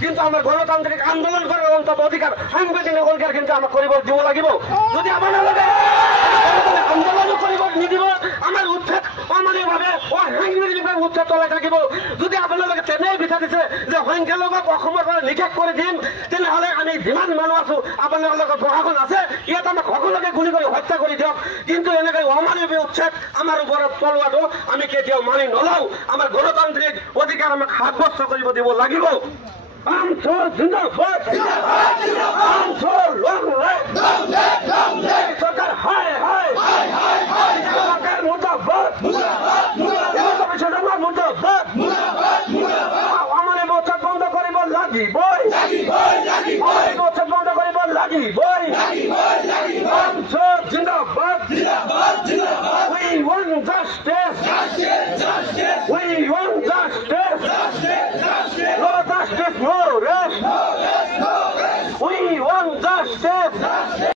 কিন্তু আমাৰ গণতান্ত্ৰিক আন্দোলন কৰাৰ অন্তত অধিকাৰ সাংবিধানিক অধিকাৰ কিন্তু আমাক কৰিব দিব লাগিব। যদি আপোনালোকে আন্দোলন কৰিব নিদিব, আমাৰ উচ্ছেদ অমানৱীয়ভাৱে অসাংবিধানিকভাৱে উচ্ছেদ চলাই থাকিব। যদি আপোনালোকে তেনেই বিচাৰিছে যে সংখ্যালঘুক অসমৰ পৰা নিষেধ কৰি দিম, তেনেহ'লে আমি যিমান মানুহ আছো আপোনালোকৰ প্ৰশাসন আছে, ইয়াত আমাক সকলোকে গুলি কৰি হত্যা কৰি দিয়ক। কিন্তু এনেকৈ অমানৱীয় উচ্ছেদ আমাৰ ওপৰত চলোৱাটো আমি কেতিয়াও মানি নলওঁ। আমাৰ গণতান্ত্ৰিক অধিকাৰ আমাক সাব্যস্ত কৰিব দিব লাগিব। চৰকাৰ হায় হায় চৰকাৰ মুৰ্দাবাদ, অমানৱীয় উচ্ছেদ বন্ধ কৰিব লাগিবই, উচ্ছেদ বন্ধ কৰিব লাগিবই। জিন্দাবাদ, we want justice, we want justice, no justice, no rest, we want justice.